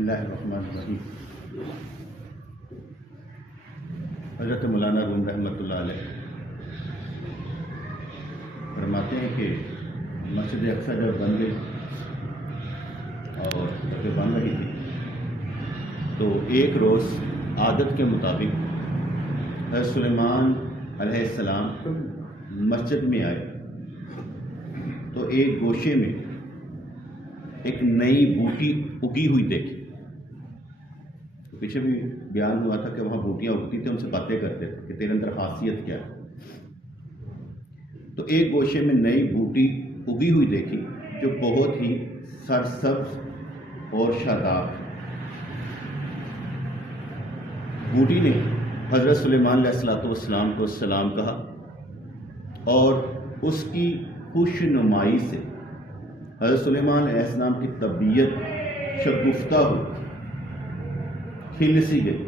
बिस्मिल्लाहिर्रहमानिर्रहीम। हज़रत मौलाना रूम रहमतुल्लाह अलैह फरमाते हैं कि मस्जिद अक्सा जब बन गई और जब बन रही थी तो एक रोज़ आदत के मुताबिक हज़रत सुलेमान अलैहिस्सलाम मस्जिद में आए तो एक गोशे में एक नई बूटी उगी हुई देखी। पीछे भी बयान हुआ था कि वहाँ बूटियाँ उगती थी, उनसे बातें करते थे कि तेरे अंदर खासियत क्या है। तो एक गोशे में नई बूटी उगी हुई देखी जो बहुत ही सरसब्ज और शादाब। बूटी ने हज़रत सुलेमान अलैहिस्सलाम को सलाम कहा और उसकी खुशनुमाई से हज़रत सुलेमान अलैहिस्सलाम की तबीयत शगुफ्ता हो खिल सी गई।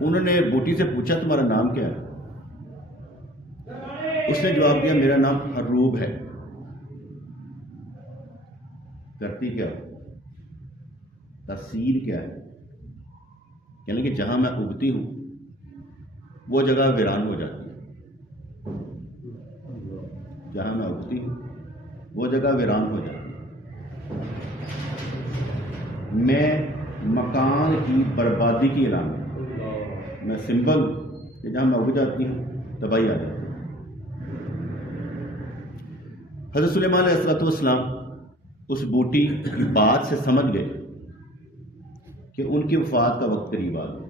उन्होंने बूटी से पूछा तुम्हारा नाम क्या है? उसने जवाब दिया मेरा नाम हर्रूब है। करती क्या, तस्सीर क्या है? यानी कि जहां मैं उगती हूं वो जगह वीरान हो जाती है। जहां मैं उगती हूं वो जगह वीरान हो जाती है। मैं मकान की बर्बादी की अलामत, मैं सिंबल कि जहां मैं उग जाती हूं तबाही आ जाती है। हज़रत सुलेमान अलैहिस्सलाम उस बूटी की बात से समझ गए कि उनकी वफात का वक्त करीब आ गया।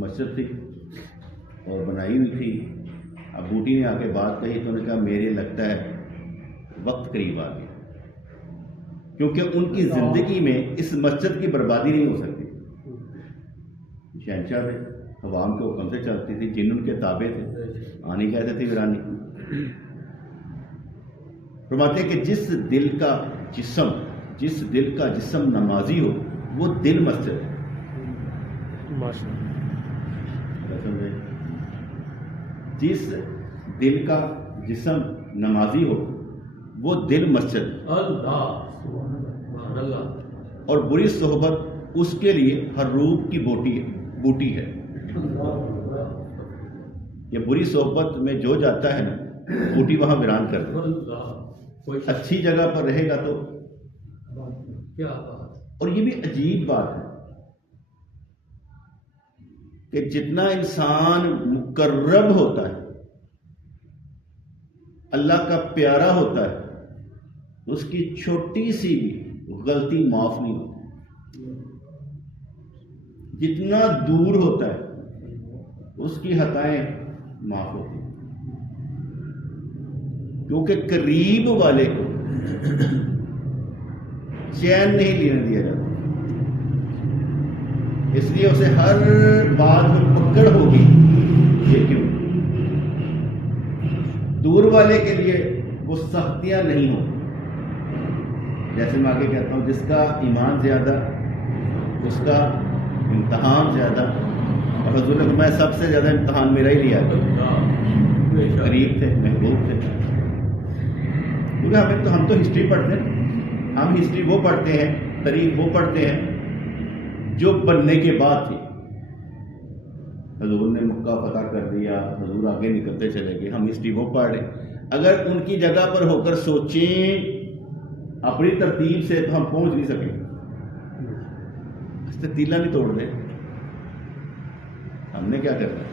मस्जिद थी और बनाई हुई थी। अब बूटी ने आके बात कही तो उन्होंने कहा मेरे लगता है वक्त करीब आ गया, क्योंकि उनकी जिंदगी में इस मस्जिद की बर्बादी नहीं हो सकती। शहंशाह थे, अवाम के हुक्म से चलती थी, जिन उनके ताबे थे, आनी कहते थे वीरानी। फरमाते कि जिस दिल का जिस्म नमाजी हो वो दिल मस्जिद है। जिस दिल का जिस्म नमाजी हो वो दिल मस्जिद और बुरी सोहबत उसके लिए हर्रूब की बूटी है। ये बुरी सोहबत में जो जाता है ना बूटी वहां वीरान कर दे। अच्छी जगह पर रहेगा तो क्या बात। और ये भी अजीब बात है कि जितना इंसान मुकर्रब होता है, अल्लाह का प्यारा होता है, उसकी छोटी सी भी गलती माफ नहीं होती। जितना दूर होता है उसकी खताएं माफ होती, क्योंकि करीब वाले को चैन नहीं लेने दिया जाता। इसलिए उसे हर बात में पकड़ होगी। ये क्यों? दूर वाले के लिए वो सख्तियां नहीं हो। जैसे मैं आगे कहता हूं, जिसका ईमान ज्यादा उसका इम्तहान ज्यादा। और हुजूर ने फरमाया सबसे ज्यादा इम्तहान मेरा ही लिया। करीब थे, महबूब थे। क्योंकि हम तो हिस्ट्री पढ़ते हैं। हम हिस्ट्री वो पढ़ते हैं, तारीख वो पढ़ते हैं जो बनने के बाद थी। हजूर ने मक्का फतह कर दिया, हजूर आगे निकलते चले गए, हम हिस्ट्री वो पढ़ रहे। अगर उनकी जगह पर होकर सोचें अपनी तरतीब से तो हम पहुंच नहीं सकेंगे। तीला नहीं तोड़ दे, हमने क्या करना है?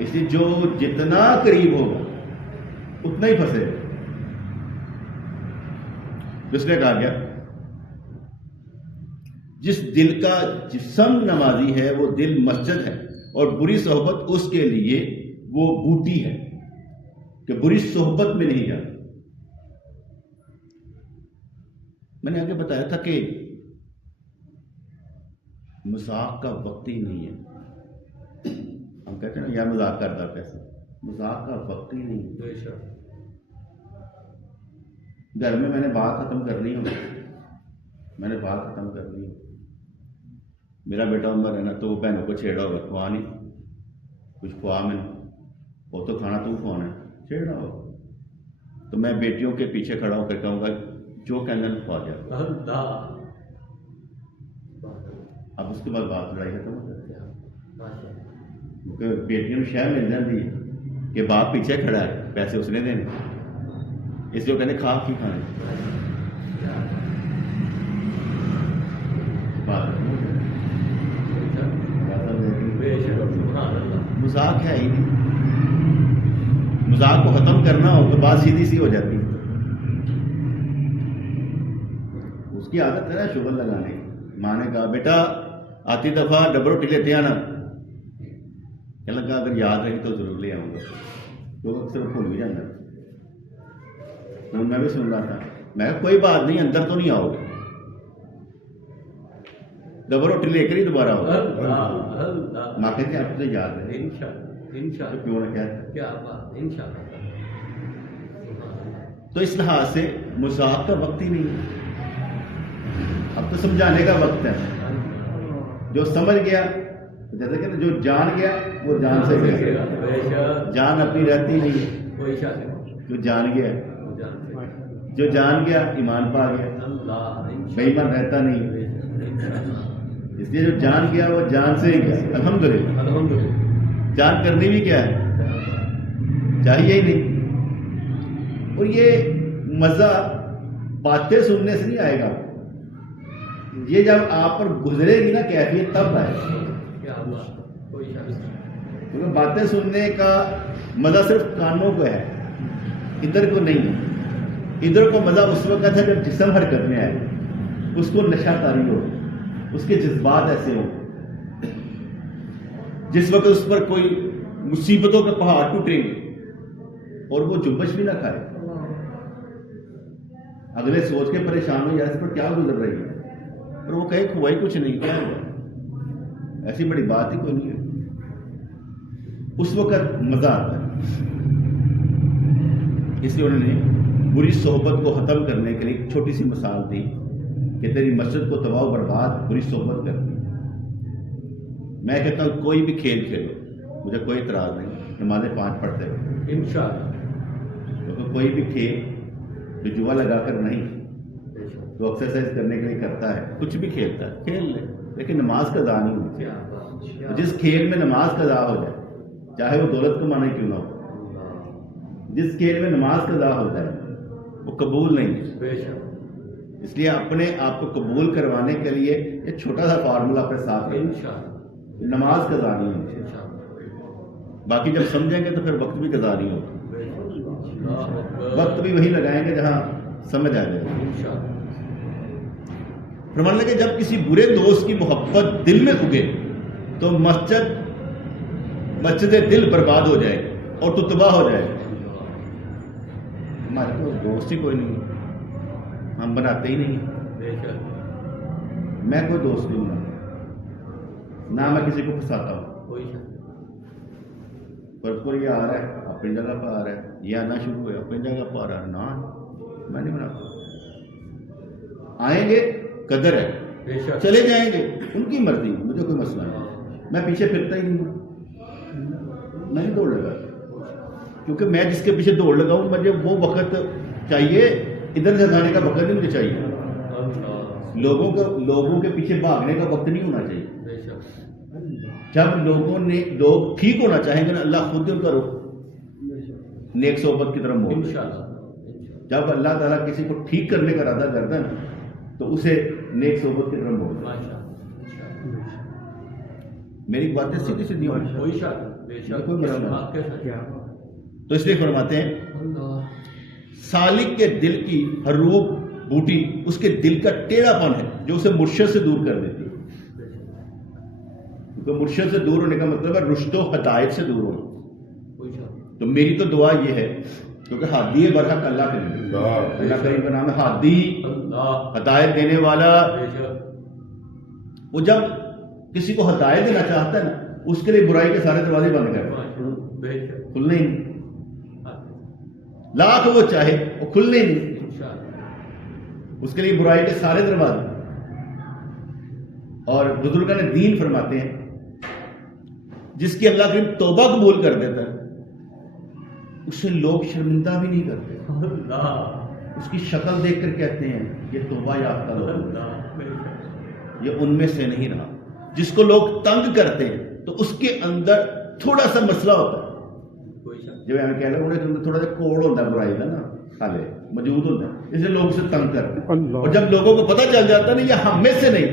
इसलिए जो जितना करीब होगा उतना ही फंसेगा। दूसरे कहा गया जिस दिल का जिस्म नमाजी है वो दिल मस्जिद है और बुरी सोहबत उसके लिए वो बूटी है कि बुरी सोहबत में नहीं जाता। मैंने आगे बताया था कि मजाक का वक्त ही नहीं है। हम कहते हैं ना यार मजाक करता कैसे, मजाक का वक्त ही नहीं है। घर में मैंने बात खत्म करनी हो, मेरा बेटा उम्र है ना तो वो बहनों को छेड़ा होगा, खुआ नहीं कुछ खुआ मैंने, वो तो खाना तू खुआना है, छेड़ा हो। तो मैं बेटियों के पीछे खड़ा होकर कहूँगा जो कहना ख्वाजा। अल्लाह। अब उसके बाद बात लड़ाई खत्म हो जाती है, माशा क्योंकि बेटियों को शह मिल जाती है कि बाप पीछे खड़ा है, पैसे उसने देने, इसलिए वो कहने खा की खाने बात खत्म हो जाती है। मजाक है ही नहीं, मजाक को खत्म करना हो तो बात सीधी सी हो जाती है। उसकी आदत है ना शुगर लगाने की। माँ ने कहा बेटा आती दफा डबल रोटी लेते आना, कहने लगा अगर याद रही तो जरूर ले आऊंगा, तो अक्सर भूल भी जाता। तो मैं भी सुन रहा था, मैं कहा कोई बात नहीं, अंदर तो नहीं आओगे, डबल रोटी लेकर ही दोबारा आओगे। माँ कहती आपको तो याद है, तो क्यों ना कहते। क्या बात, इंशाअल्लाह। तो इस लिहाज से मजाक का वक्त ही नहीं है, अब तो समझाने का वक्त है। जो समझ गया, जैसे कि जो जान गया वो जान से गया, जान अपनी रहती नहीं है। जो जान गया, जो जान गया ईमान पा गया, बेईमान रहता नहीं। इसलिए जो जान गया वो जान से ही गया। अल्हम्दुलिल्लाह। जान करनी भी क्या है, चाहिए ही नहीं। और ये मजा बातें सुनने से नहीं आएगा, ये जब आप पर गुजरेगी ना कैफियत तब आएगी। क्योंकि बातें सुनने का मजा सिर्फ कानों को है, इधर को नहीं है। इधर को मजा उस वक्त है जब जिस्म हरकत में आए, उसको नशा तारी हो, उसके जज्बात ऐसे हो, जिस वक्त उस पर कोई मुसीबतों के पहाड़ टूटेंगे और वो जुम्बश भी ना खाए, अगले सोच के परेशान हो यार इस पर क्या गुजर रही है, और वो कहे हुआ ही कुछ नहीं, क्या हुआ, ऐसी बड़ी बात ही कोई नहीं है। उस वक्त मजा आता है। इसलिए उन्होंने बुरी सोहबत को खत्म करने के लिए एक छोटी सी मिसाल दी कि तेरी मस्जिद को तबाह बर्बाद बुरी सोहबत करती। मैं कहता हूँ कोई भी खेल खेलो, मुझे कोई इतराज नहीं, नमाज़ें 5 पढ़ते हो इंशाअल्लाह। तो कोई भी खेल जो जुआ लगाकर नहीं, तो एक्सरसाइज करने के लिए करता है, कुछ भी खेलता है खेल ले, लेकिन नमाज कज़ा नहीं होती। तो जिस खेल में नमाज कज़ा हो जाए, चाहे वो दौलत कमाने क्यों ना हो, जिस खेल में नमाज कज़ा होता है वो कबूल नहीं है। इसलिए अपने आप को कबूल करवाने के लिए ये छोटा सा फार्मूला अपने साथ है, नमाज कज़ा नहीं होती। बाकी जब समझेंगे तो फिर वक्त भी कज़ा नहीं होगा, वक्त भी वही लगाएंगे जहां समझ आ जाएगा। फरमान लगे जब किसी बुरे दोस्त की मोहब्बत दिल में उगे तो मस्जिद दिल बर्बाद हो जाए और तो तबाह हो जाए। हमारे तो दोस्त ही कोई नहीं, हम बनाते ही नहीं। मैं कोई दोस्त नहीं हूं ना, मैं किसी को फंसाता हूं। पर ये आ रहा है अपनी जगह पर आ रहा है, ये आना शुरू हुआ अपनी जगह पर आ रहा है, ना मैं नहीं बनाता। आएंगे कदर है, चले जाएंगे उनकी मर्जी, मुझे कोई मसला नहीं। मैं पीछे फिरता ही नहीं, मैं नहीं दौड़ लगा, क्योंकि मैं जिसके पीछे दौड़ लगाऊं मुझे वो वक्त चाहिए, इधर से जाने का वक्त नहीं मुझे चाहिए। लोगों के पीछे भागने का वक्त नहीं होना चाहिए। जब लोग ठीक होना चाहेंगे ना, अल्लाह खुद उनका रुख नेक सोहबत की तरफ मोड़। जब अल्लाह ताला किसी को ठीक करने का इरादा करता है ना, तो उसे नेक सोहबत की तरफ मोड़। मेरी बातें सीधी सीधी होनी, कोई मसला। तो इसलिए फरमाते हैं सालिक के दिल की हरूब बूटी उसके दिल का टेढ़ापन है जो उसे मुर्शिद से दूर कर देती है। तो मुर्शिद से दूर होने का मतलब है रुश्तो हदायत से दूर होना। तो मेरी तो दुआ ये है, क्योंकि हादी बरहक अल्लाह करीम का नाम है हादी, हदायत देने वाला। वो जब किसी को हदायत देना चाहता है ना, उसके लिए बुराई के सारे दरवाजे बंद कर, खुलने ही नहीं। लाख वो चाहे वो खुलने ही नहीं, उसके लिए बुराई के सारे दरवाजे। और बुजुर्ग ने दीन फरमाते हैं जिसकी अल्लाह करीम तौबा कबूल कर देता है उसे लोग शर्मिंदा भी नहीं करते। उसकी शक्ल देखकर कहते हैं ये तौबा याफ्ता लोग, अल्लाह ये उनमें से नहीं रहा। जिसको लोग तंग करते हैं तो उसके अंदर थोड़ा सा मसला होता है, कोई शक जब मैं कह रहा हूँ उनके अंदर थोड़ा सा कोड़ होता है बुराई का ना, हाले मौजूद होता है, इसलिए लोग उसे तंग करते हैं। अल्लाह। और जब लोगों को पता चल जाता है ना ये हम में से नहीं,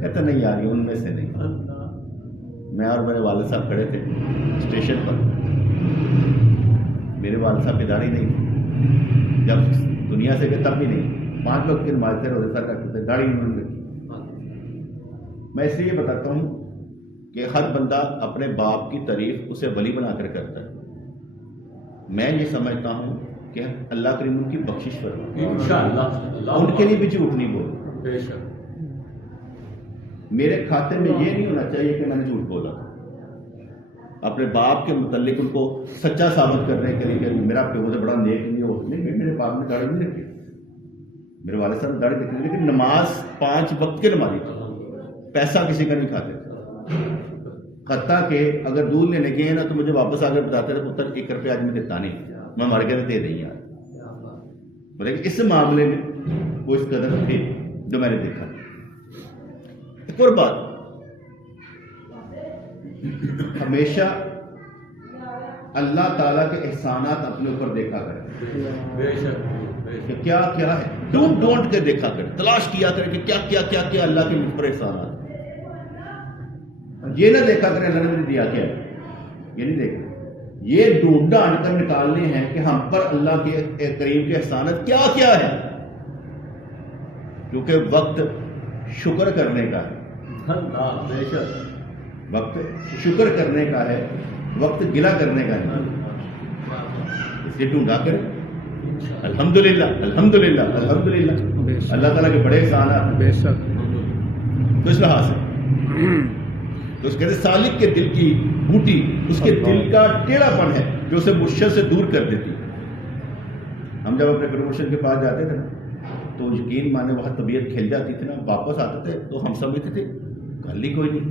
कहते नहीं यार ये उनमें से नहीं। अल्लाह मैं और मेरे वालिद साहब खड़े थे स्टेशन पर, मेरे वालिद साहब की दाढ़ी नहीं थी, जब दुनिया से गए तब भी नहीं, 5 वक्त की नमाज़ रोजे सर करते थे, दाढ़ी नहीं रखी। मैं इसलिए बताता हूँ कि हर बंदा अपने बाप की तारीफ उसे वली बनाकर करता है। मैं ये समझता हूँ कि अल्लाह करीम उनकी बख्शिश फरमाए, इंशाअल्लाह उनके लिए भी झूठ नहीं बोल। बेशक मेरे खाते में ये नहीं होना चाहिए कि मैंने झूठ बोला। अपने बाप के मुतल्लिक उनको सच्चा साबित करने के लिए कि मेरा प्यो से बड़ा नेक नहीं हो, नहीं मेरे बाप ने दाढ़ी नहीं रखी, मेरे वाले साहब ने दाढ़ी रखी, लेकिन नमाज 5 वक्त के नमाजी थे, पैसा किसी का नहीं खाते। खत्ता के अगर दूध लेने गए ना तो मुझे वापस आकर बताते रहे पुत्र 1 रुपया आज मैं देता नहीं, मैं मर गया दे दें यार। लेकिन इस मामले में वो इस कदर थे जो मैंने देखा। एक और बात, हमेशा अल्लाह ताला के एहसानात अपने ऊपर देखा करें बेशक कि क्या क्या है, ढूंढ के देखा करें, तलाश किया करें कि क्या क्या क्या क्या अल्लाह के मुझ पर एहसानात। ये ना देखा करें अल्लाह ने मुझे दिया क्या है, ये नहीं देखा, ये ढूंढ कर निकालने हैं कि हम पर अल्लाह के करीम के एहसानात क्या क्या है। क्योंकि वक्त शुक्र करने का है, अल्लाह बेशक वक्त शुक्र करने का है, वक्त गिला करने का है। इसलिए ढूंढा करें, अल्हम्दुलिल्लाह अल्हम्दुलिल्लाह अल्हम्दुलिल्लाह, अल्लाह ताला के बड़े एहसानात हैं। बेशक तो इस लिहाज से तो उस कहते सालिक के दिल की बूटी उसके दिल का टेढ़ापन है जो उसे मुश्किल से दूर कर देती है। हम जब अपने प्रमोशन के पास जाते थे ना तो यकीन माने वहाँ तबीयत खिल जाती थी ना, वापस आते थे तो हम समझते थे गल ही कोई नहीं,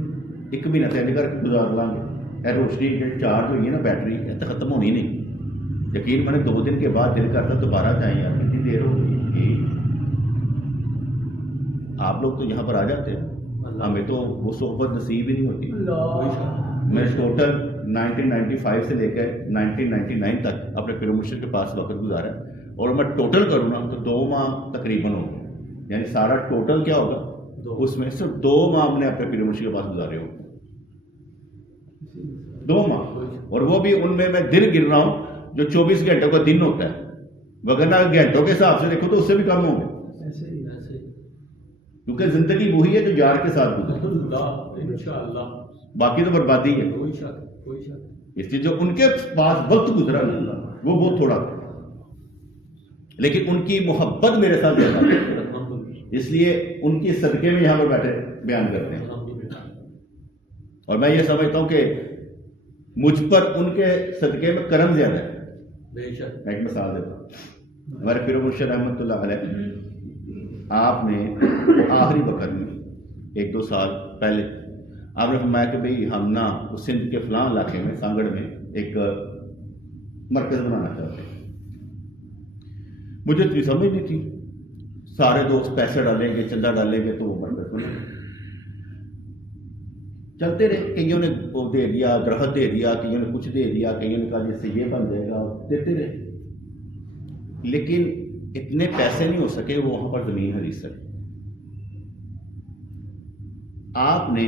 1 महीना तैयारी कर गुजार लांगे, ए रोशनी जो चार्ज हुई है ना बैटरी ये तो खत्म होनी नहीं। यकीन माने 2 दिन के बाद दिल करता दोबारा जाए यार, कितनी देर हो गई। आप लोग तो यहाँ पर आ जाते हैं, हमें तो वो सोहबत नसीब ही नहीं होती। मैं टोटल 1995 से लेकर 1999 तक अपने पीर मुर्शिद के पास वक्त गुजारा, और मैं टोटल करूँ ना तो 2 माह तकरीबन हो, यानी सारा टोटल क्या होगा, उसमें सिर्फ 2 माह हमने अपने पीर मुर्शिद के पास गुजारे हो, 2 माह। और वो भी उनमें मैं दिन गिन रहा हूँ जो 24 घंटों का दिन होता है, वगरना घंटों के हिसाब से देखो तो उससे भी कम होंगे, क्योंकि जिंदगी वही है जो यार के साथ गुजरे, इंशाअल्लाह बाकी तो बर्बादी है। कोई शक कोई शक। इसलिए जो उनके पास वक्त गुजरा वो बहुत थोड़ा था, लेकिन उनकी मोहब्बत मेरे साथ ज्यादा है, इसलिए उनकी सदके में यहां पर बैठे बयान करते हैं। और मैं ये समझता हूं कि मुझ पर उनके सदके में करम ज्यादा है। बेशक मैं एक मिसाल देता हूं, हमारे पीर मुर्शिद रहमतुल्लाह अलैह आपने आखिरी वक्त में 1-2 साल पहले आपने फरमाया कि भाई हम ना उस सिंध के फलां इलाके में सांगड़ में एक मरकज बनाना चाहते हैं। मुझे इतनी समझ नहीं थी, सारे दोस्त पैसे डालेंगे चंदा डालेंगे तो वो मरकज बनेगा। चलते रहे, कईयों ने वो दे दिया, दरख्त दे दिया, कईयों ने कुछ दे दिया, कईयों ने कहा जिससे ये बन जाएगा, देते रहे, लेकिन इतने पैसे नहीं हो सके वो वहां पर जमीन खरीद सके। आपने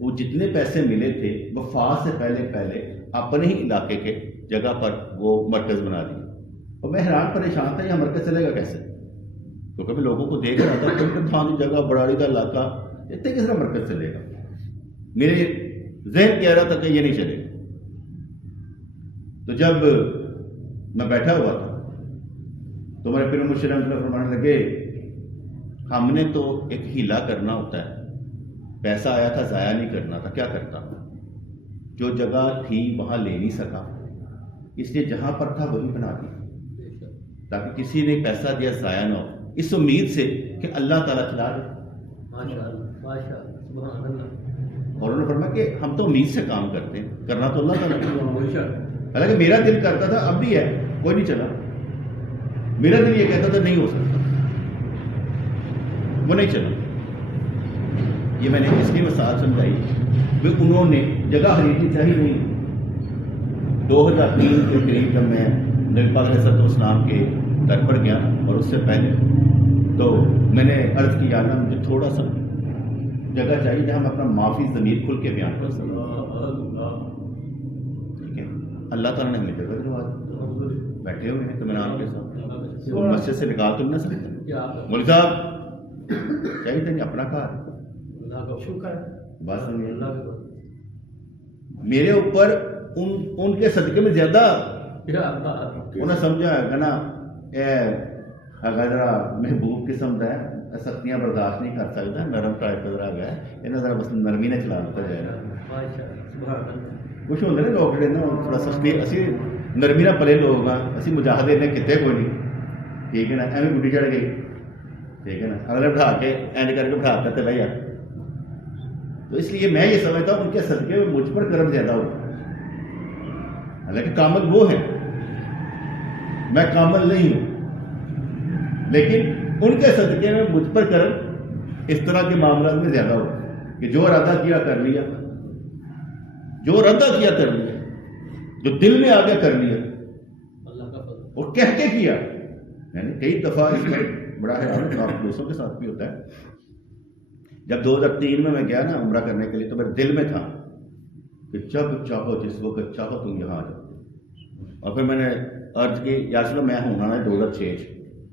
वो जितने पैसे मिले थे वफात से पहले अपने ही इलाके के जगह पर वो मरकज बना दिया। और मैं हैरान परेशान था यह मरकज चलेगा कैसे, क्योंकि मैं लोगों को देख रहा था थानी जगह बड़ाड़ी का इलाका, इतने किस तरह मरकज चलेगा। मेरे जहन कह रहा था कि ये नहीं चलेगा। तो जब मैं बैठा हुआ था तो मेरे पीर मुर्शिद फरमाने लगे हमने तो एक हीला करना होता है, पैसा आया था जाया नहीं करना था, क्या करता, जो जगह थी वहां ले नहीं सका, इसलिए जहां पर था वही बना दिया ताकि किसी ने पैसा दिया जाया ना हो, इस उम्मीद से कि अल्लाह ताला चला दे। और उन्होंने फरमाया कि हम तो उम्मीद से काम करते हैं, करना तो अल्लाह ताला। हालांकि मेरा दिल करता था, अब भी है, कोई नहीं चला। मेरा दिल ये कहता था नहीं हो सकता, वो नहीं चला। ये मैंने इसलिए मिसाल समझाई कि उन्होंने जगह खरीदनी चाहिए नहीं। 2003 के करीब जब मैं नबी पाक अलैहिस्सलाम के दर पर गया और उससे पहले तो मैंने अर्ज किया ना मुझे थोड़ा सा जगह चाहिए जहाँ मैं अपना माफी ज़मीर खुल के बयान कर सकूँ। ठीक है, अल्लाह ताला ने हमें जगह दिलवा दी, बैठे हुए हैं इत्मीनान के साथ, वो मस्जिद से निकाल तो नहीं सकते। मौलवी साहब चाहिए नहीं अपना घर, बस मेरे ऊपर उनके सदके में ज्यादा उन्हें समझा है ना अगर जरा महबूब किस्म का है सख्तियां बर्दाश्त नहीं कर सकता, नरम टाइप का जरा गया इन्हें जरा बस नरमी ने चला दिता जाएगा। कुछ होंगे ना लोग जो थोड़ा सख्ती असी नरमी ना पले लोग हाँ असी मुजाहदे ने कितने कोई नहीं, ठीक है ना, एवं गुड्डी चढ़ गई, ठीक है ना, अगले बिठा के एंड करके बिठा करते भाई यार। तो इसलिए मैं ये समझता हूँ उनके सदके में मुझ पर कर्म ज्यादा होगा। हालांकि कामल वो है, मैं कामल नहीं हूं, लेकिन उनके सदके में मुझ पर कर्म इस तरह के मामला में ज्यादा होगा कि जो इरादा किया कर लिया, जो इरादा किया कर लिया, जो दिल में आ गया कर लिया और कह के किया। मैंने कई दफा इस पर बड़ा हैरान हूं, दोस्तों के साथ भी होता है। जब 2003 में मैं गया ना उम्रा करने के लिए तो मेरे दिल में था कि जब चाहो जिस वक्त चाहो तुम यहाँ आ जाओ। और फिर मैंने अर्ज की यार चलो मैं हूँ ना 2006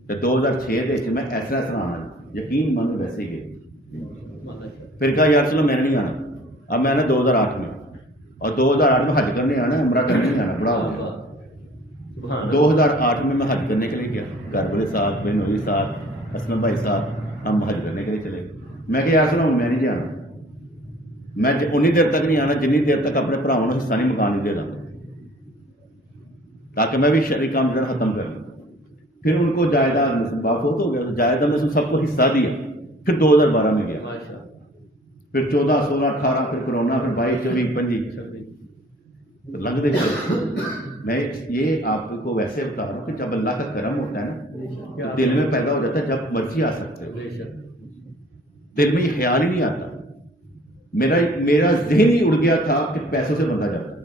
तो 2006 मैं ऐसा आना यकीन मन वैसे ही गए। फिर कहा यार चलो मैंने नहीं आना, अब मैं ना 2008 में और 2008 में हज करने आना, उम्रा करने नहीं आना, बड़ा 2008 में मैं हज करने के लिए गया, घर वाले साथ मेरे नबी साथ असलम भाई साथ हम हज करने के लिए चले गए। मैं क्या यार सुना मैं नहीं जाना, मैं उन्नी देर तक नहीं आना जिन्नी देर तक अपने भरावां को हिस्सा नहीं मकान नहीं देना, ताकि मैं भी शरीक काम जरा खत्म कर। फिर उनको जायदाद में बाफोत हो गया तो जायदाद में सबको हिस्सा दिया। फिर 2012 में गया, फिर 14, 16, 18, फिर कोरोना, फिर 22, 24, 25 लग दे। मैं ये आपको वैसे बता रहा हूँ कि जब अल्लाह का करम होता है ना तो दिल में पैदा हो जाता है, जब मर्जी आ सकते हो, दिल में ये ख्याल ही नहीं आता। मेरा जहन ही उड़ गया था कि पैसों से बंदा जाता है।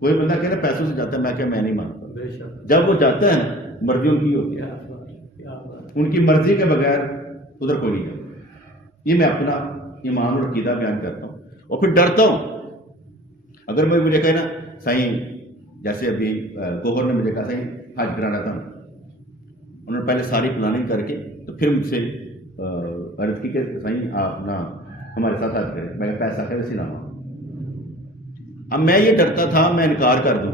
कोई बंदा कह रहा पैसों से जाता है, मैं क्या मैं नहीं मानता। जब वो जाता है मर्जी उनकी होती है, उनकी मर्जी के बगैर उधर कोई नहीं जाता। ये मैं अपना ईमान और अकीदा बयान करता हूँ। और फिर डरता हूँ अगर मैं मुझे कहे ना साईं, जैसे अभी गोबर ने मुझे कहा साईं हज कराना था, उन्होंने पहले सारी प्लानिंग करके तो फिर मुझसे अर्ज की कि साईं आप ना हमारे साथ हज करें। मैं पैसा है वैसे ना। अब मैं ये डरता था मैं इनकार कर दूं,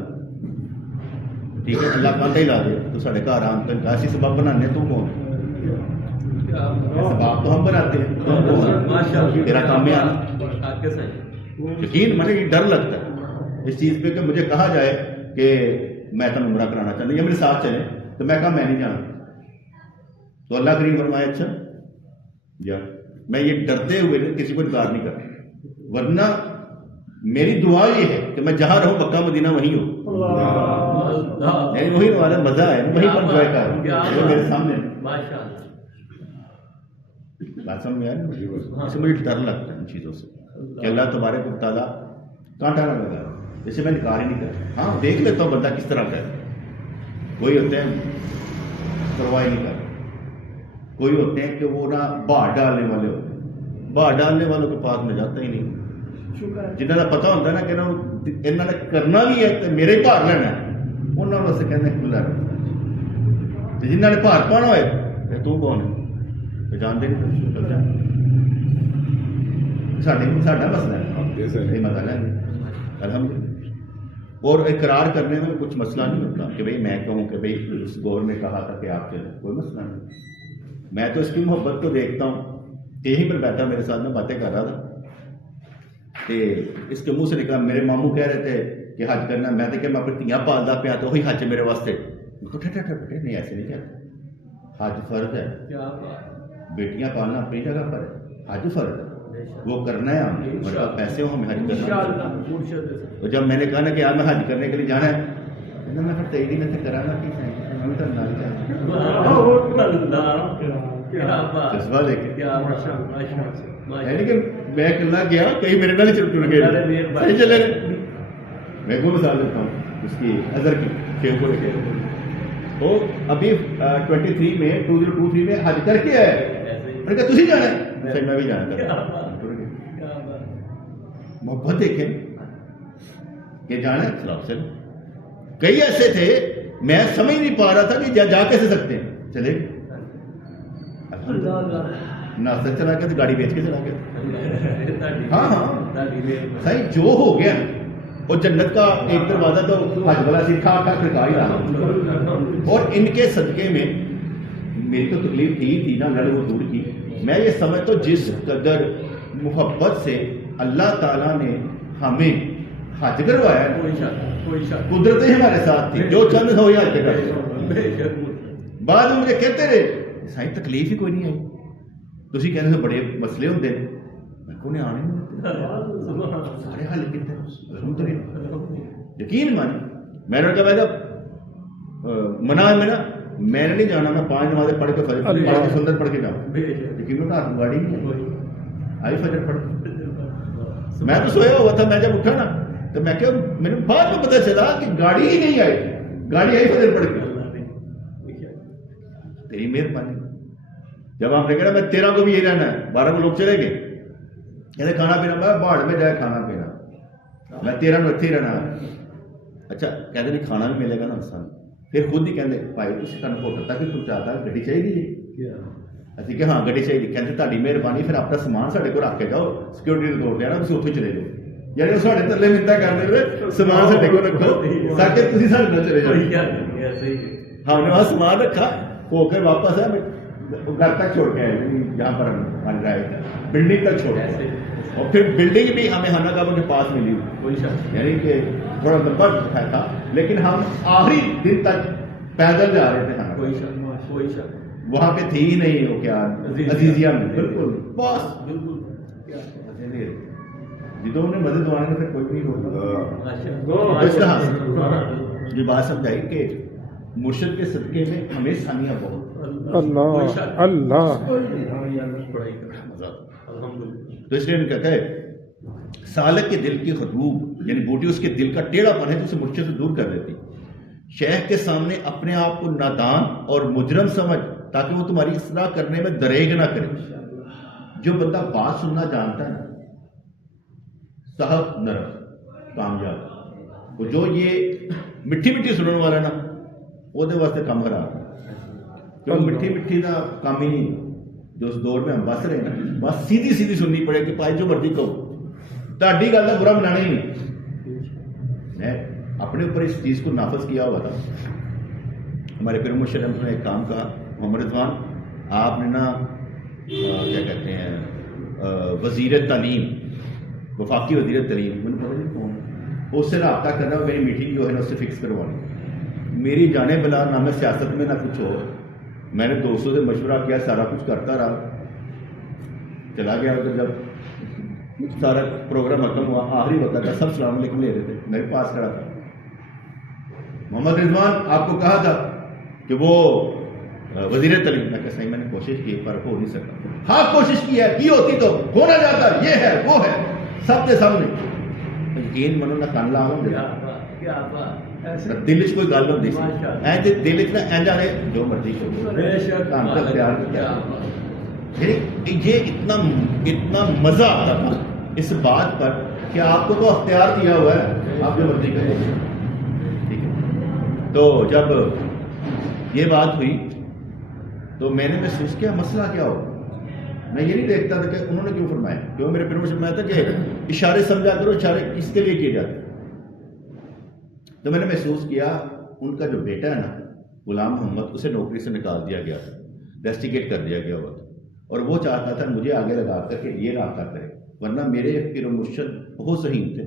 ठीक है अल्लाह कांटा ही ला दे तो साढ़े घर आम तक ऐसी सबब बनाने तुम कौन, सबब तो हम बनाते हैं, तेरा काम में आना। यकीन मैंने ये डर लगता है इस चीज पे कि मुझे कहा जाए कि मैं तुम उम्रा कराना चाहता या मेरे साथ चले, तो मैं कहा मैं नहीं जाना। तो अल्लाह करीम फरमाया अच्छा या मैं ये डरते हुए किसी को इनकार नहीं करता, वरना मेरी दुआ ये है कि मैं जहां रहूं मक्का मदीना वहीं हो, वही वाला मजा है, वही पर एंजॉय कर मेरे सामने। बात समझ में आया? इससे मुझे डर लगता है इन चीजों से कि अल्लाह तुम्हारे को ताला कांटा ना लगा, जैसे मैं इनकार ही नहीं करता। हाँ देख लेता हूँ बंदा किस तरह का है, कोई होते हैं परवाह नहीं करते, कोई होते हैं कि वो ना बाहर डालने वाले होते हैं, बाहर डालने वालों के पास में जाता ही नहीं। जिन्होंने पता होता है ना कि इन्होंने करना भी है तो मेरे ही भार लेना है, उन्होंने वास्ते कहते खुला रहता। जिन्होंने भार पाना होए तू कौन है जानते नहीं, साडा मसला है मसला है अल्हम्दुलिल्लाह। और इकरार करने में कुछ मसला नहीं होता कि भाई मैं कहूँ कि भाई उस गौर ने कहा था कि आप चले, कोई मसला नहीं। मैं तो इसकी मोहब्बत को देखता हूँ, यहीं पर बैठा मेरे साथ में बातें कर रहा था तो इसके मुंह से निकला, मेरे मामू कह रहे थे कि हज करना, मैं तो क्या मैं अपनी धियाँ पालदा पिया तो वही हज मेरे वास्ते। नहीं ऐसे नहीं कहते, हज फर्ज है, बेटियां पालना अपनी जगह पर है, हज फर्ज है, वो करना है हमने, मतलब पैसे हो हमें हज करना। तो जब मैंने कहा ना कि यार मैं हज करने के लिए जाना है, मैं फिर 23 दिन से कराना कि मैं तो नाल क्या अल्लाह क्या बात जज्बा लेके क्या माशाल्लाह यानी कि मैं कल्ला गया कहीं मेरे नाल चुप टुट गए सही चले गए। मैं को मिसाल देता हूँ उसकी अजहर की शेख को लेके वो अभी 23 में 2023 में हज करके आया। मैंने कहा तुसी जाना है सही मैं भी जाना था मोहब्बत देखें ये जाना है सलाम से। कई ऐसे थे मैं समझ नहीं पा रहा था कि जा कैसे सकते हैं चले नाश्ता चला गया तो गाड़ी बेच के चला गया। हाँ हाँ सही जो हो गया और जन्नत का एक दरवाजा तो हज वाला सीखा खा खड़का ही रहा। और इनके सदके में मेरी तो तकलीफ थी ना लड़ वो दूर की। मैं ये समझता हूँ जिस कदर मोहब्बत से अल्लाह ताला ने हमें हज करवाया कुदरत ही हमारे साथ थी जो चंद हो या बाद में मुझे कहते रहे साईं तकलीफ ही कोई नहीं आई तुसी कहने से बड़े मसले होंगे मैं को आने नहीं सारे हल कितने यकीन मानी मैंने कहा मैं जब मना है मेरा मैंने नहीं जाना मैं 5 नमाज़ें पढ़ के फजर पढ़ के सुंदर पढ़ के जाऊँ लेकिन मैं कहा गाड़ी नहीं आई फजर पढ़ मैं तो सोया हुआ था। मैं जब उठा ना तो मैं क्या मैंने बाद में पता चला कि गाड़ी ही नहीं आई गाड़ी आई फजर पढ़ के तेरी मेहरबानी। जब हमने कहा मैं 13 को भी यही रहना है 12 को लोग चले गए कहते खाना पीना मैं बाढ़ में जाए खाना पीना मैं 13 को इतने ही रहना है। अच्छा कहते नहीं खाना भी मिलेगा ना इंसान फिर खुद ही कहते भाई तुम सू होटल तक तुम चाहता गड्डी चाहिए असं कि हाँ गड्डी चाहिए कहते ताड़ी मेहरबानी फिर अपना समान साढ़े को रख के जाओ सिक्योरिटी रिपोर्ट देना तुम उत्थे चले जाओ यानी साढ़े थल्ले मिन्नतां करते रहे समान साढ़े को रखो ताकि तुम साढ़े नाल चले जाओ। हमने वहाँ समान रखा होकर वापस है घर तक छोड़ के आए जहाँ पर हम रहे बिल्डिंग तक छोड़ के और फिर बिल्डिंग भी हमें हाना काबा के पास मिली यानी कि थोड़ा लंबा था लेकिन हम आखिरी दिन तक पैदल जा रहे थे हाना वहां पे थी ही नहीं वो क्या अजीजिया में बिल्कुल बस जिदों ने मदद मांगे फिर कोई भी होगा। ये बात समझाई कि मुर्शिद के सदके में हमें सानिया बहुत अल्लाह अल्लाह तो इसलिए उन्होंने कहता है सालक के दिल की खतूब यानी बूटी उसके दिल का टेढ़ापन है जो उसे मुर्शिद से दूर कर देती। शेख के सामने अपने आप को नादान और मुजरम समझ ताकि वो तुम्हारी इस्लाह करने में दरेग ना करे। जो बंदा बात सुनना जानता है साहब नरम कामयाब वो जो ये मिट्टी मिट्टी सुनने वाला ना वो वास्ते कम खराब क्यों मिट्टी मिट्टी का काम ही नहीं जो उस दौर में हम बस रहे ना बस सीधी सीधी सुननी पड़ेगी पाई जो मर्जी कहो ताड़ी गल का बुरा बनाना ही नहीं। मैं अपने ऊपर इस चीज़ को नाफज किया हुआ था। हमारे फिर मुर्शिद ने एक काम कहा मोहम्मद रिजवान आपने ना क्या कहते हैं वज़ीर तालीम वफाकी वज़ीर तालीम मैंने पता नहीं कौन उससे रब्ता करना मेरी मीटिंग जो है ना उससे फिक्स करवानी मेरी जाने बला ना मैं सियासत में ना कुछ हो। मैंने दोस्तों से मशवरा किया सारा कुछ करता रहा चला गया उधर जब सारा प्रोग्राम खत्म हुआ आखिरी वक्त था सब सलाम अलैकुम ले रहे थे मैं भी पास करा था। मोहम्मद रिजवान आपको कहा था कि वो वज़ीर तालीम मैं सही मैंने कोशिश की पर हो नहीं सका। हाँ कोशिश की है की होती तो होना जाता ये है वो है सबके सामने यकीन मनो ना कान लाओ दिल च कोई गल होती सी दिल च ना इंज आने जो मर्जी ये इतना मजा आता था इस बात पर कि आपको तो अख्तियार दिया हुआ है आप जो मर्जी करें ठीक है। तो जब ये बात हुई तो मैंने महसूस किया मसला क्या हो। मैं ये नहीं देखता था कि उन्होंने क्यों फरमाया क्यों मेरे फिर फरमाया था कि इशारे समझा करो इशारे किसके लिए किए जाते। तो मैंने महसूस किया उनका जो बेटा है ना गुलाम मोहम्मद उसे नौकरी से निकाल दिया गया था रेस्टिकेट कर दिया गया हुआ था और वो चाहता था मुझे आगे लगा कर के ये रब्ता करे वरना मेरे फिर मुर्शिद बहुत सही थे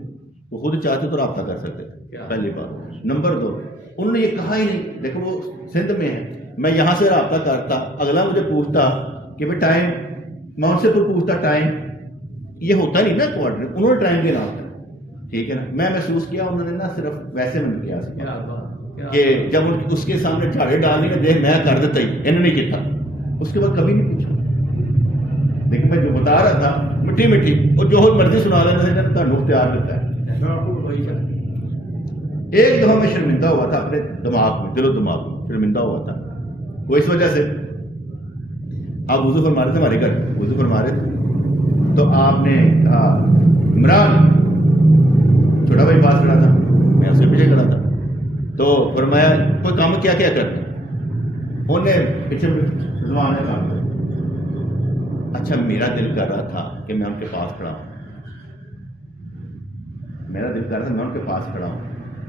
वो खुद चाहते तो रब्ता कर सकते थे पहली बात। नंबर 2 उन्होंने ये कहा ही नहीं देखो वो सिंध में है मैं यहाँ से रब्ता करता अगला मुझे पूछता कि भाई टाइम मैं उनसे फिर पूछता टाइम ये होता नहीं ना कोऑर्डिनेट उन्होंने टाइम देना होता ठीक है ना। मैं महसूस किया उन्होंने ना सिर्फ वैसे मैंने किया कि जब उसके सामने झाड़े डाल दिए, देख मैं कर देता ही, इन्होंने नहीं किया, उसके बाद कभी नहीं पूछा। लेकिन मैं जो बता रहा था मिट्टी मिट्टी, और जो मर्जी सुना लेना से तुहानू इख्तियार देता है। एक दफा मैं शर्मिंदा हुआ था अपने दिमाग में, दिलो दिमाग में शर्मिंदा हुआ था। वो इस वजह से, आप वुजू फरमा रहे थे, हमारे घर वुजू फरमा रहे थे, तो आपने कहा इमरान, छोटा भाई पास खड़ा था, मैं उसके पीछे खड़ा था, तो फरमाया कोई काम क्या क्या करते, उन्हें पीछे जुबान है काम कर। अच्छा, मेरा दिल कर रहा था कि मैं उनके पास खड़ा हूं, मेरा दिल कर रहा था मैं उनके पास खड़ा हूं,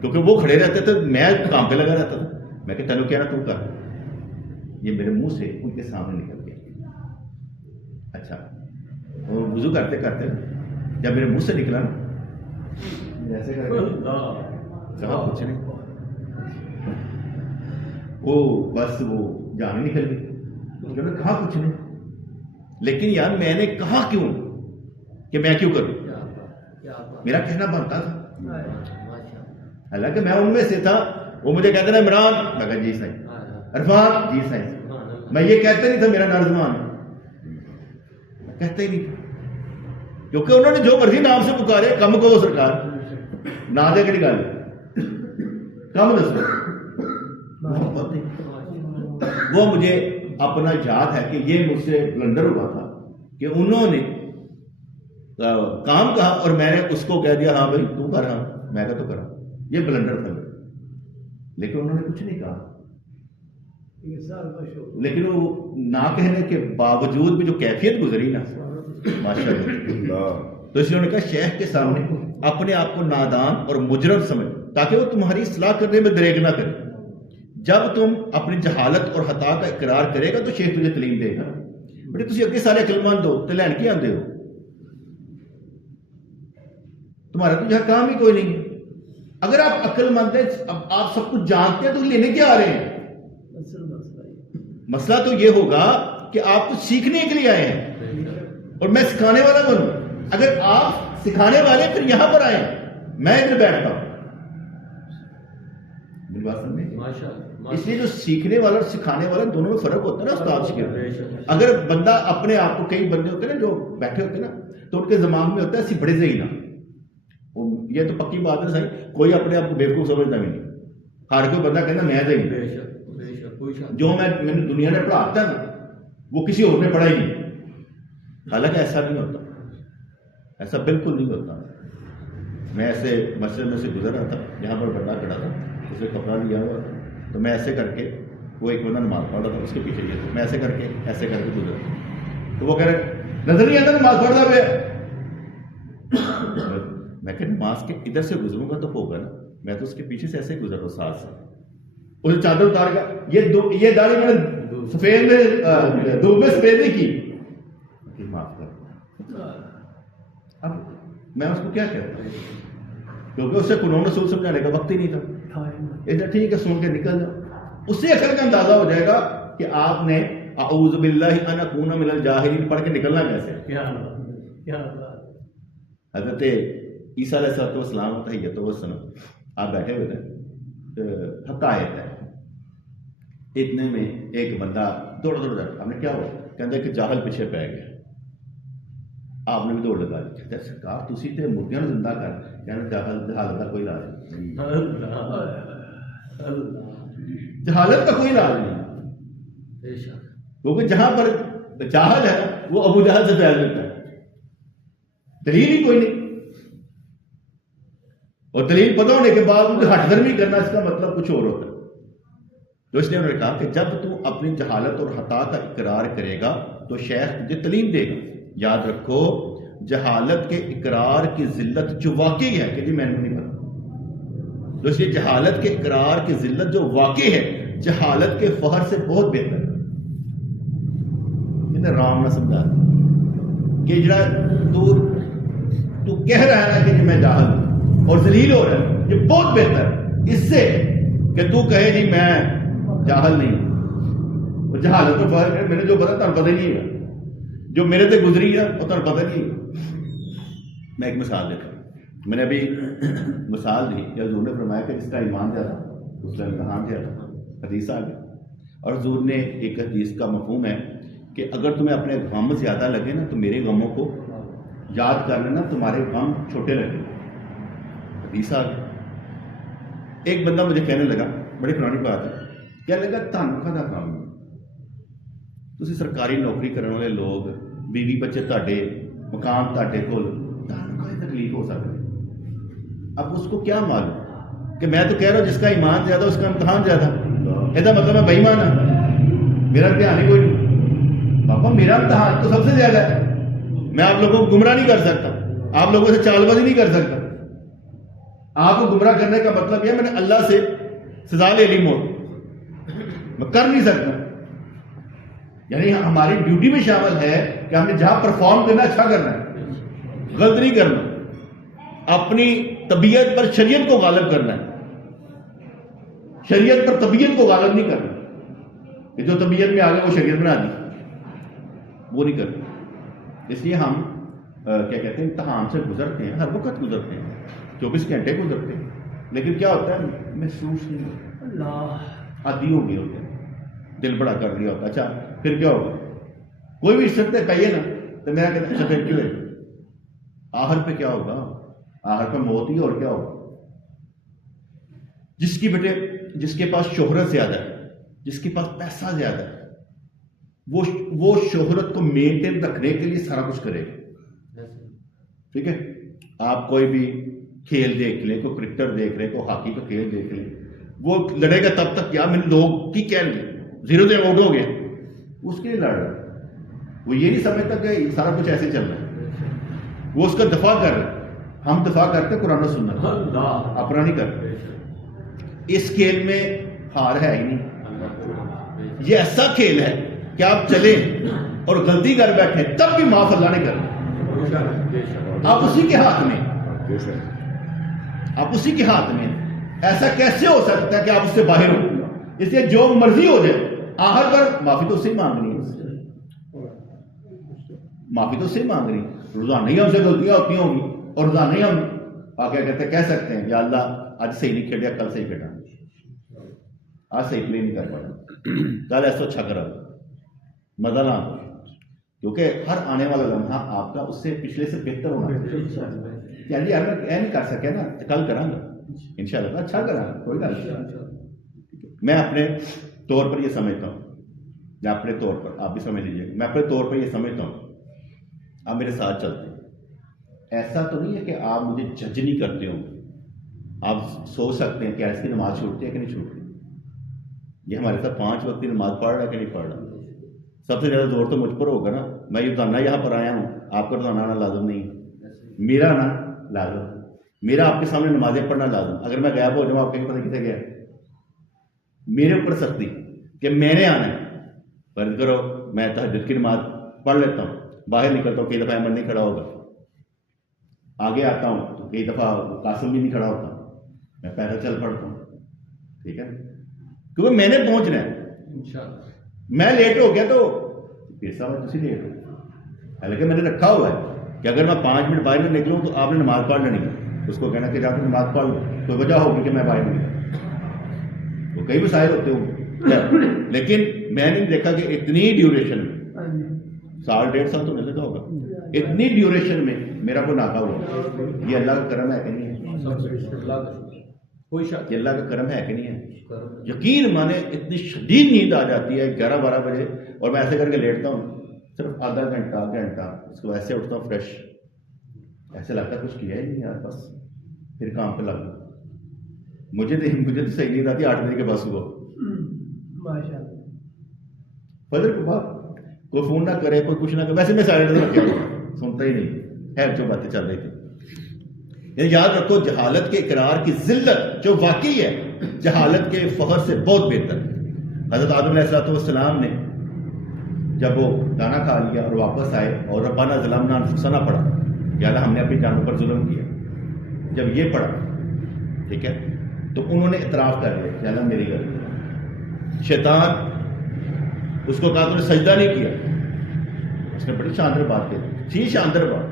क्योंकि वो खड़े रहते थे, मैं काम पे लगा रहता था। मैं कहता तेनों क्या ना तू कर, ये मेरे मुंह से उनके सामने निकल गया। अच्छा, वो वुजू करते करते जब मेरे मुंह से निकला ना, ऐसे करके कहा कुछ नहीं, वो बस वो जान ही निकल गई। उन्होंने कहा कुछ नहीं, लेकिन यार मैंने कहा क्यों कि मैं क्यों करूं, मेरा कहना बनता था। हालांकि मैं उनमें से था। वो मुझे कहते ना इमरान, मैं कहा जी साईं, इरफान जी साईं, मैं ये कहते नहीं था मेरा नाज़मान, कहते ही नहीं था, क्योंकि उन्होंने जो मर्जी नाम से पुकारे, कम को सरकार ना दे के निकाले, कम दसो। वो मुझे अपना याद है कि ये मुझसे ब्लंडर हुआ था कि उन्होंने काम कहा और मैंने उसको कह दिया हाँ भाई तू कर, हाँ मैं कहा तो करा, ये ब्लंडर था। लेकिन उन्होंने कुछ नहीं कहा, लेकिन वो ना कहने के बावजूद भी जो कैफियत गुजरी ना, माशाअल्लाह। तो इसलिए उन्होंने कहा शेख के सामने अपने आप को नादान और मुजरम समझ, ताकि वो तुम्हारी इस्लाह करने में दरेग ना करे। जब तुम अपनी जहालत और खता का इकरार करेगा तो शेख तुझे तलीम देगा। बेटे तुम अगे सारे अकलमंद हो तो लैन की आते हो, तुम्हारा तो यह काम ही कोई नहीं है। अगर आप अक्लमंद हैं, अब आप सब कुछ जानते हैं, तो लेने क्या आ रहे हैं? मसला तो यह होगा कि आप कुछ सीखने के लिए आए हैं और मैं सिखाने वाला बनूं। अगर आप सिखाने वाले फिर यहां पर आए, मैं इधर बैठता हूं। इसलिए जो सीखने वाला और सिखाने वाला दोनों में फर्क होता है ना उस्ताद शिगिर्द। अगर बंदा अपने आप को, कई बंदे होते हैं ना जो बैठे होते हैं ना, तो उनके दिमाग में होता है ऐसी बड़े सही ना, ये तो पक्की बात है सही, कोई अपने आप को बेवकूफ समझता भी नहीं। हर कोई बंदा कहना मैं सही, जो मैंने दुनिया ने पढ़ाता ना वो किसी और ने पढ़ा ही नहीं। हालांकि ऐसा नहीं होता, ऐसा बिल्कुल नहीं होता। मैं ऐसे मस्जिद में से गुजर रहा था, यहाँ पर बंदा खड़ा था, उसने कपड़ा लिया हुआ था, तो मैं ऐसे करके, वो एक बंदा नमाज पढ़ रहा था, उसके पीछे गया, मैं ऐसे करके गुजर, तो वो कह रहे नजर नहीं आता नमाज पढ़ रहा है। मैं कह नमाज के इधर से गुजरूंगा तो होगा ना, मैं तो उसके पीछे से ऐसे गुजर रहा हूँ साथ साथ। उसने चादर उतार का, ये दाढ़ी मैंने सफेद में धूप में सफेद नहीं की, माफ कर। अब मैं उसको क्या कहता हूँ, क्योंकि उससे कुनून रसूल समझाने का वक्त ही नहीं था। इधर ठीक है, सुन के निकल जाओ, उससे अकल का अंदाजा हो जाएगा कि आपने अऊज़ु बिल्लाहि अन अकूना मिनल जाहिलीन पढ़ के निकलना कैसे। हज़रत ईसा अलैहिस्सलाम आप बैठे हुए थे, हकायत है, इतने में एक बंदा दौड़ जाता, हमने क्या हुआ, कहता कि जाहल पीछे पै गया, आपने भी दौड़ लगा दी। सरकार तुसी ते मुर्गियां जिंदा कर, कहना जहालत का कोई इलाज नहीं, जहालत का कोई इलाज नहीं, क्योंकि जहां पर जाहल है वो अबू जहल से फैल देता है, दलील ही कोई नहीं। और दलील पता होने के बाद उनके हटधर्मी करना, इसका मतलब कुछ और होता है। तो इसलिए उन्होंने कहा कि जब तू अपनी जहालत और खता का इकरार करेगा तो शेख तुझे तलीम देगा। याद रखो, जहालत के इकरार की जिल्लत जो वाकई है कि जी मैंने नहीं पता, तो इसलिए जहालत के इकरार की जिल्लत जो वाकई है, जहालत के फहर से बहुत बेहतर है। इन्हें राम ना समझा कि जरा तू कह रहा है कि जी मैं जाहल और जलील हो रहा है, ये बहुत बेहतर है इससे कि तू कहे जी मैं जाहल नहीं। और जहालत में फर्क है, मैंने जो पता तुम पता ही नहीं है, जो मेरे से गुजरी है वो तुम पता नहीं है। मैं एक मिसाल देता हूं, मैंने अभी मिसाल दी कि हुजूर ने फरमाया कि जिसका ईमान ज्यादा उसका इम्तहान ज़्यादा। हदीस आ गया। और हुजूर ने एक हदीस का मफहूम है कि अगर तुम्हें अपने गम ज़्यादा लगे ना तो मेरे गमों को याद कर लेना, तुम्हारे गम छोटे लगे। हदीस आ गया। एक बंदा मुझे कहने लगा, बड़ी पुरानी बात है, कहने लगा ਤੁਹਾਨੂੰ ਕਾਹਦਾ ਕੰਮ ਤੁਸੀਂ ਸਰਕਾਰੀ ਨੌਕਰੀ ਕਰਨ वाले लोग, बीवी बच्चे ਤੁਹਾਡੇ, मकान ਤੁਹਾਡੇ ਕੋਲ, ਤੁਹਾਨੂੰ कोई तकलीफ हो सकती है। अब उसको क्या मालूम कि मैं तो कह रहा हूँ जिसका ईमान ज्यादा उसका इम्तहान ज्यादा। ऐसा मतलब मैं बेईमान है, मेरा ध्यान ही कोई नहीं। पापा मेरा इम्तहान तो सबसे ज्यादा है, मैं आप लोगों को गुमराह नहीं कर सकता, आप लोगों से चालबाजी नहीं कर सकता। आपको गुमराह करने का मतलब यह मैंने अल्लाह से सजा ले ली, मौत मैं कर नहीं सकता। यानी हमारी ड्यूटी में शामिल है कि हमने जहां परफॉर्म करना अच्छा करना है, गलत नहीं करना, अपनी तबीयत पर शरीयत को गालिब करना है, शरीयत पर तबीयत को गालिब नहीं करना कि जो तबीयत में आ गया वो शरीयत बना दी, वो नहीं करना। इसलिए हम क्या कहते हैं, इम्तहान से गुजरते हैं, हर वक्त गुजरते हैं, 24 घंटे गुजरते हैं, लेकिन क्या होता है महसूस नहीं होता, आदी हो गए होते हैं, दिल बड़ा कर लिया होता। अच्छा फिर क्या होगा, कोई भी शर्तें कहिए ना तो मेरा कहता अच्छा फिर क्यों है, आखिर पे क्या होगा, आखिर पे मौत ही, और क्या होगा। जिसकी बेटे जिसके पास शोहरत ज्यादा है, जिसके पास पैसा ज्यादा है, वो शोहरत को मेंटेन रखने के लिए सारा कुछ करेगा। ठीक है, आप कोई भी खेल देख लें, कोई क्रिकेटर देख लें, कोई हॉकी का खेल देख लें, वो लड़ेगा तब तक क्या मैंने लोग की कहेंगे 0 आउट हो गए, उसके लिए लड़ रहा है। वो ये नहीं समझता कि सारा कुछ ऐसे चल रहा है, वो उसका दफा कर रहा है। हम दफा करते कुरान और सुन्नत, अपना नहीं करते। इस खेल में हार है ही नहीं। ये ऐसा खेल है कि आप चले और गलती कर बैठे तब भी माफ अल्लाह ने कर, आप उसी के हाथ में, आप उसी के हाथ में। ऐसा कैसे हो सकता है कि आप उससे बाहर हो। इसलिए जो मर्जी हो जाए, आखिर पर माफी तो उससे मांगनी है, माफी तो उससे मांगनी। रोजाना ही हमसे गलतियां होती होंगी और रोजाना ही हम क्या कहते कह सकते हैं या अल्लाह आज सही नहीं खेड़ा, कल सही खेड़ा, आज सही प्ले नहीं कर पाया, कल ऐसा अच्छा करा, मजा ना, क्योंकि हर आने वाला लम्हा आपका उससे पिछले से बेहतर होना चाहिए। यानी यार मैं नहीं कर सके ना, कल करांगा इंशाल्लाह, अच्छा करांगा, कोई गल नहीं। मैं अपने तौर पर यह समझता हूँ, या अपने तौर पर आप भी समझ लीजिए, मैं अपने तौर पर यह समझता हूँ, आप मेरे साथ चलते हैं। ऐसा तो नहीं है कि आप मुझे जज नहीं करते हो, आप सोच सकते हैं कि इसकी नमाज छूटती है कि नहीं छूटती, ये हमारे साथ 5 वक्त की नमाज पढ़ रहा है कि नहीं पढ़ रहा। सबसे ज़्यादा जोर तो मुझ पर होगा ना, मैं रोजाना यहाँ पर आया हूँ, आपका रोजाना आना लाजम नहीं है, मेरा आना लाजम, मेरा आपके सामने नमाजें पढ़ना लाजम। अगर मैं गायब हो जाऊँ, आप कहीं पता किसे गया, मेरे ऊपर सख्ती कि मैंने आना है। फर्ज करो मैं तहज्जुद की नमाज पढ़ लेता हूँ, बाहर निकलता हूँ, कई दफ़ा अहमद नहीं खड़ा होगा, आगे आता हूँ तो कई दफ़ा कासिम भी नहीं खड़ा होता, मैं पैदल चल पड़ता हूँ, ठीक है, क्योंकि मैंने पहुँचना है। मैं लेट हो गया तो फिर साहब तुम लेट हो, हालांकि मैंने रखा हुआ है कि अगर मैं 5 मिनट बाहर में निकलूँ तो आपने नमाज पढ़ लेनी है, उसको कहना कि जाकर नमाज पढ़ लो, तो वजह होगी कि मैं बाहर निकला, वो कई मसाइल होते होंगे, लेकिन मैंने देखा कि इतनी ड्यूरेशन में 1.5 साल तो नहीं लगा होगा, इतनी ड्यूरेशन में मेरा को नाका हुआ। ये अल्लाह का करम है कि नहीं है, ये अल्लाह का करम है कि नहीं है। यकीन माने इतनी शदीद नींद आ जाती है 11-12 बजे, और मैं ऐसे करके लेटता हूँ सिर्फ आधा घंटा, उसको ऐसे उठता हूँ फ्रेश, ऐसे लगता है कुछ किया ही नहीं यार, बस फिर काम पे लग। मुझे तो सही नींद आती 8 बजे के बस हुआ, फजर के बाद कोई फोन ना करे, कोई कुछ ना करे, वैसे मैं साइलेंट रखे सुनता ही नहीं है जो बातें चल रही थी। याद रखो, जहालत के इकरार की जिल्लत जो वाकई है, जहालत के फखर से बहुत बेहतर। हजरत आदम अलैहिस्सलाम ने जब वो दाना खा लिया और वापस आए और रब्बाना ज़लमना अनफुसना पढ़ा, याद हमने अपनी जानों पर जुल्म किया, जब ये पढ़ा, ठीक है, तो उन्होंने इतराफ कर लिया, याद मेरी गलती। शैतान उसको कहा तूने सजदा नहीं किया, उसने बड़ी शानदार बात कही, शानदार बात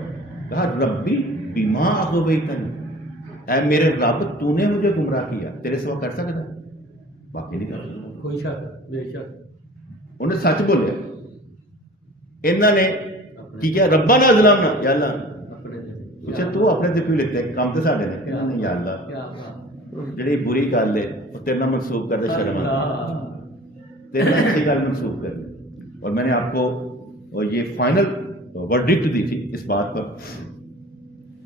कहा, रब्बी बीमा अगवैतनी, ऐ मेरे रब तूने मुझे गुमराह किया, तेरे सिवा कर सकता, बाकी नहीं कर कोई शक बेशक उन्हें सच बोलिया इन्होंने की क्या रब्बा ना जलामना या अल्लाह अपने दिल पूछा तू अपने ते क्यों लेते काम तो साढ़े ने कहना नहीं या अल्लाह क्या बात ਜਿਹੜੀ बुरी गल है वो तेरे नाल मनसूब करते शर्म आती तेरे नाल अच्छी गल मनसूब कर और मैंने आपको और ये फाइनल वर्डिक्ट दी थी इस बात पर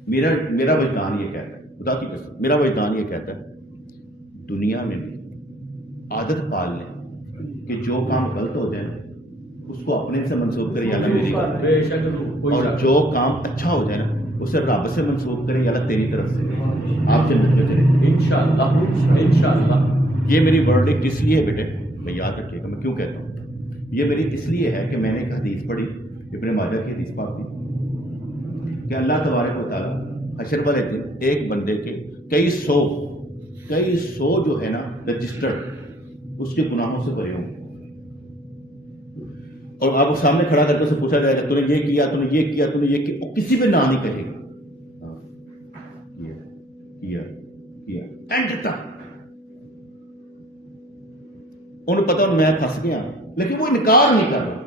मेरा वजदान ये कहता है खुदा की कसम मेरा वजदान ये कहता है दुनिया में भी आदत पाल लें कि जो काम गलत हो जाए उसको अपने से मंसूब करे या अल्लाह मेरी गल है। बेशक कोई और शक जो काम अच्छा हो जाए ना उसे रब से मंसूब करे या अल्लाह तेरी तरफ से आप जन्नत में चले इंशाअल्लाह ये मेरी वर्डिक्ट इसलिए है बेटे मैं याद रखिएगा मैं क्यों कहता हूँ ये मेरी इसलिए है कि मैंने एक हदीस पढ़ी इब्ने माजा की हदीस पाक थी कि अल्लाह तबारक व तआला हशर वाले दिन एक बंदे के कई सौ जो है ना रजिस्टर्ड उसके गुनाहों से भरे होंगे और आपको सामने खड़ा करके उसे पूछा जाएगा तूने ये किया तूने ये किया तूने ये किया और किसी पे ना नहीं कहेगा किया एंड तक उन्हें पता मैं फंस गया लेकिन वो इनकार नहीं कर रहा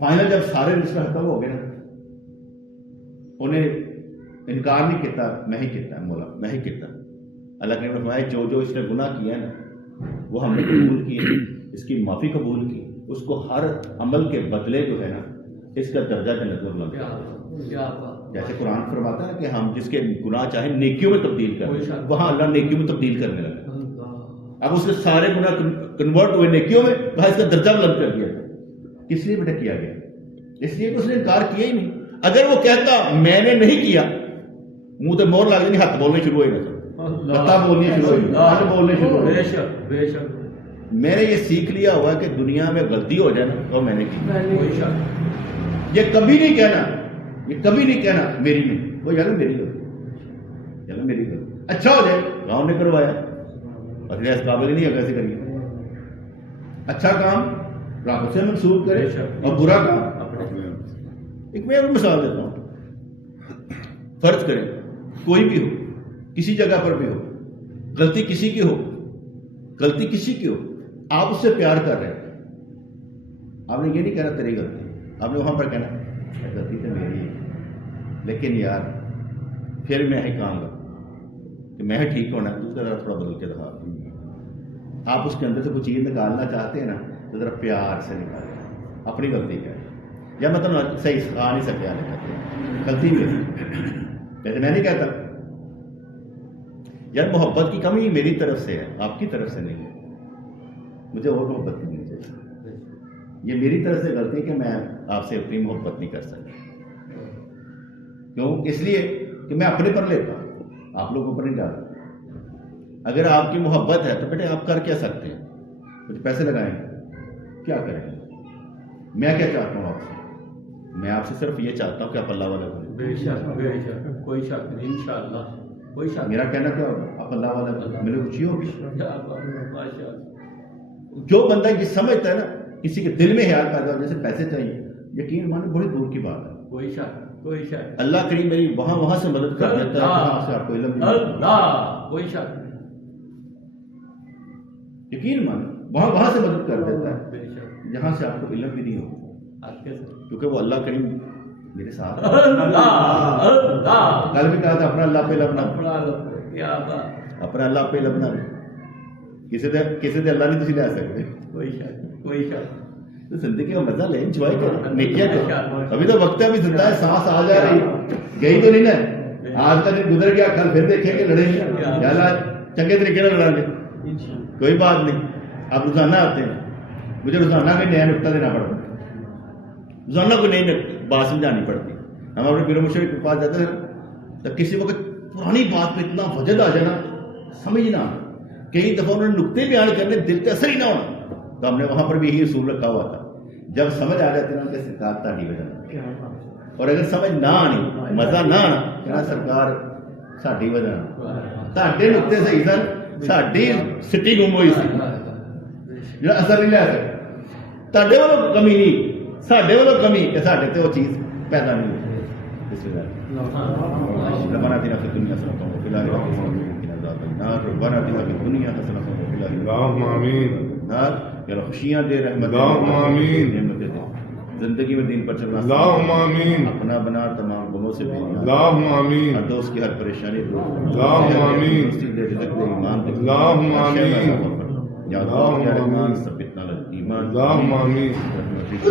फाइनल जब सारे रिश्ते खत्म हो गए ना उन्हें इनकार नहीं किया मैं ही किया मौला मैं ही किया अल्लाह ने फरमाया जो जो इसने गुनाह किया ना वो हमने कबूल किए इसकी माफी कबूल की उसको हर अमल के बदले जो है ना इसका दर्जा जन्नत में बुलंद क्या बात जैसे कुरान फरमाता है कि हम जिसके गुनाह चाहे नेकियों में तब्दील करें वहां अल्लाह नेकियों में तब्दील करने लगा अब उसके सारे गुनाह कन्वर्ट हुए नेकियों में वहां इसका दर्जा बुलंद कर दिया किस लिए बेटा किया गया इसलिए कि उसने इनकार किया ही नहीं अगर वो कहता मैंने नहीं किया मुंह तो मोहर लग जानी हाथ बोलने शुरू हो जाता बोलनी शुरू हो हाथ बोलने शुरू हो बेशक बेशक मैंने ये सीख लिया हुआ कि दुनिया में गलती हो जाए ना तो मैंने की कोई शक ये कभी नहीं कहना मेरी नहीं वो यार मेरी गलती चलो मेरी गलती अच्छा हो जाए गांव ने करवाया अगले इस काबिल नहीं है कैसे करिए अच्छा काम रब से मंसूब करे और बुरा काम एक मैं और मिसाल देता हूं फर्ज करें कोई भी हो किसी जगह पर भी हो गलती किसी की हो आप उससे प्यार कर रहे हैं आपने ये नहीं कहना तेरी गलती आपने वहां पर कहना गलती तो मेरी है लेकिन यार फिर मैं ही कहूँगा कि मैं ठीक होना तू जरा थोड़ा बदल के दिखा आप उसके अंदर से कोई चीज़ निकालना चाहते हैं ना तो जरा प्यार से निकालें अपनी गलती क्या है या मतलब सही सिखा नहीं सकते आने गलती मेरी वैसे मैं नहीं कहता यार मोहब्बत की कमी मेरी तरफ से है आपकी तरफ से नहीं है मुझे और मोहब्बत करनी चाहिए ये मेरी तरफ से गलती है कि मैं आपसे अपनी मोहब्बत नहीं कर सकता क्यों इसलिए कि मैं अपने पर लेता हूं आप लोगों पर नहीं डालता अगर आपकी मोहब्बत है तो बेटे आप कर क्या सकते हैं कुछ पैसे लगाएंगे क्या करेंगे मैं क्या चाहता हूं आपसे मैं आपसे सिर्फ ये चाहता हूं कि आप अल्लाह वाला बने बेशक कोई शक नहीं इंशाअल्लाह कोई शक मेरा कहना क्या होगा आप अल्लाह वाला बने मेरे रुचि होगी माशाअल्लाह जो बंदा ये समझता है ना किसी के दिल में ख्याल पैदा हो जैसे पैसे चाहिए यकीन मानो बड़ी दूर की बात है कोई शक अल्लाह करीम मेरी वहां से मदद कर देता है जहां से आपको इल्म नहीं अल्लाह कोई शक यकीन मानो वहां से मदद कर देता है बेशक जहां से आपको इल्म भी नहीं हो क्योंकि वो अल्लाह करीम मेरे साथ कल भी कहा था अपना अल्लाह पे लबना अपना अल्लाह पे लबना किसी दे अल्लाह नहीं तुझे ले सकते कोई शक तो जिंदगी का मजा ले एंजॉय कर नेकियां कर अभी तो वक्त है अभी जिंदा है सांस आ जा रही गई तो नहीं ना आज का दिन गुजर गया कल फिर देखेंगे लड़ेंगे यार चंगे तरीके से लड़ांगे कोई बात नहीं आप रोजाना आते हैं मुझे रोजाना कोई नया नुकता देना पड़ता रोजाना कोई नई बात समझानी पड़ती हम अपने पीर मुर्शिद के पास जाते हैं तो किसी वक्त पुरानी बात पे इतना वजद आ जाना समझ ना कई दफा उन्होंने नुकते बयान करने दिल पे असर ही ना होना तो हमने वहां पर भी यही असूल रखा हुआ था जब समझ आ जाती ना उनके सरकार ताड़ी वजह और अगर समझ ना आनी मजा ना आना कहना सरकार साड़ी वजह ताड़े नुकते सही सर साड़ी सिटी गुम हुई सी जो असर नहीं लै सकता ताड़े वालों कमी नहीं साढ़े वालों कमी कि साढ़े ते वो चीज पैदा नहीं हुई रबाना तेरा दुनिया से रब्बाना आतिना फिद दुनिया हसनतन व फिल अल्लाहुम्मा आमीन। आखिरत या खुशियां दे, रहमत दे, अल्लाहुम्मा आमीन। नेमतें दे, जिंदगी में दीन पर चलना अल्लाहुम्मा आमीन। अपना बना, तमाम गुमों से बेनियाज, अल्लाहुम्मा आमीन। हर दोस्त की हर परेशानी दूर, अल्लाहुम्मा आमीन। तंदुरुस्ती दे, रिज़्क़ दे, ईमान दे, अल्लाहुम्मा हर शय में आमीन। अता फरमा। या अल्लाह या रहमान आमीन। सब्बितना लल ईमान। अल्लाहुम्मा आमीन। रहमतिक।